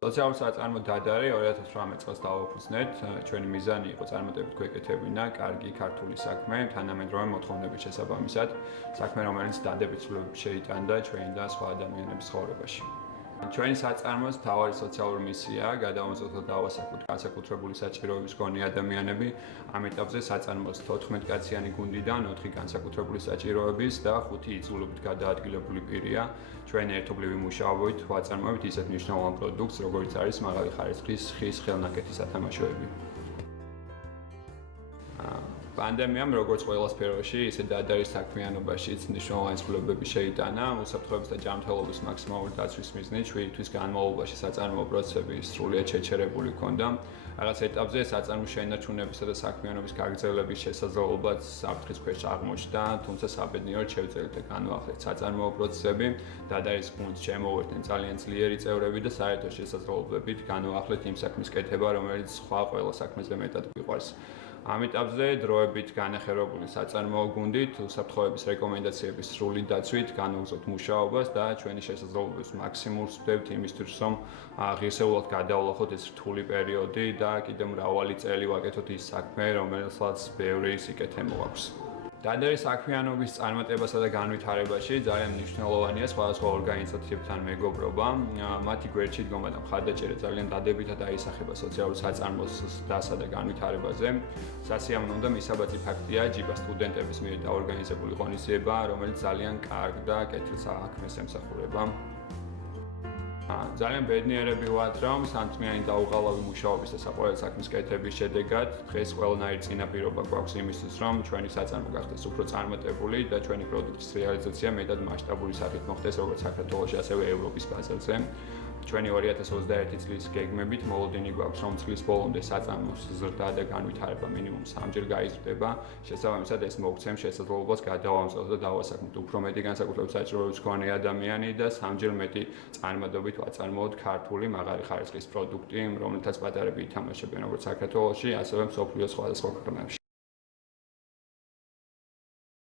სოციალური საწარმო დადარი 2018 წელს დავაფუძნეთ. ჩვენი მიზანი იყო წარმატებით გვეკეთებინა კარგი ქართული საქმე, თანამედროვე მოთხოვნების შესაბამისად, საქმე, რომელიც დადებით ცვლილებებს შეიტანდა ჩვენი და სხვა ადამიანების ცხოვრებაში. ჩვენი საწარმოს მთავარი სოციალური მისიაა გადავამოწმოთ და დავასაქმოთ განსაკუთრებული საჭიროების მქონე ადამიანები. ამ ეტაპზე საწარმოს 14 კაციანი გუნდიდან 4 განსაკუთრებული საჭიროების და 5 იძულებით გადაადგილებული პირია. ჩვენი ერთობლივი მუშაობით ვაწარმოებთ ისეთ მნიშვნელოვან პროდუქტს, როგორც არის მაღალი ხარისხის ხის ხელნაკეთი სათამაშოები. პანდემიამ როგორც ყველა სფეროში, ისე დადარის საქმიანობაშიც მნიშვნელოვანი ცვლილებები შეიტანა. უსაფრთხოების და ჯანმრთელობის მაქსიმალური დაცვის მიზნით 7 თვის განმავლობაში საწარმოო პროცესები სრულიად შეჩერებული ჰქონდა. რაღაც ეტაპზე საწარმოს შენარჩუნებისა და საქმიანობის გაგრძელების შესაძლებლობაც საფრთხის ქვეშ აღმოჩნდა, თუმცა საბედნიეროდ შევძელით და განვახილეთ საწარმოო პროცესები. დადარის გუნდს შემოვერთდნენ ძალიან ძლიერი წევრები და საერთო შესაძლებლობებით განვახილეთ იმ საქმის კეთება, რომელიც სხვა ყველა საქმეზე მეტად გვიყვარს. ამ ეტაპზე დროებით განახერებული საწარმოო გუნდით უსაფრთხოების რეკომენდაციების სრული დაცვით განვაგრძობთ მუშაობას და ჩვენი შესაძლებლობების მაქსიმუმს ვხვდებით იმისთვის, რომ ღირსეულად გადავლახოთ ეს რთული პერიოდი და კიდევ მრავალი წელი ვაკეთოთ ის საქმე, რომელსაც ბევრი სიკეთე მოაქვს. დადარის საქმიანობის წარმატებასა და განვითარებაში ძალიან მნიშვნელოვანია სხვადასხვა ორგანიზაციებთან მეგობრობა. მათი გვერდში დგომა და მხარდაჭერა ძალიან დადებითად აისახება სოციალურ საწარმოს დასა და განვითარებაზე. სასიამოვნო და მისაბაძი ფაქტია ჯიბა სტუდენტების მიერ დაორგანიზებული ღონისძიება, რომელიც ძალიან კარგ და კეთილ საქმეს ემსახურება. ძალიან ბედნიერები ვართ, რომ სამწმიანი და უღალავი მუშაობის და საყვარელი საქმის კეთების შედეგად დღეს ყველანაირი წინაპირობა გვაქვს იმისთვის, რომ ჩვენი საწარმო გახდეს უფრო წარმატებული და ჩვენი პროდუქტის რეალიზაცია მეტად მასშტაბური სახით მოხდეს როგორც საქართველოში, ასევე ევროპის ბაზარზე. ჩვენი 2021 წლის გეგმებით მოლოდინი გვაქვს, რომ წლის ბოლომდე საწარმოს ზრდა და განვითარება მინიმუმ 3-ჯერ გაიზრდება. შესაბამისად, ეს მოგცემს შესაძლებლობას გადავამოწმოთ და დავასაქმოთ უფრო მეტი განსაკუთრებული საჭიროების მქონე ადამიანი და 3-ჯერ მეტი წარმადობით ვაწარმოოთ ქართული მაღალი ხარისხის პროდუქტი, რომელთაც პატარები ითამაშებიან როგორც საქართველოში, ასევე მსოფლიოს სხვადასხვა ქვეყნებში.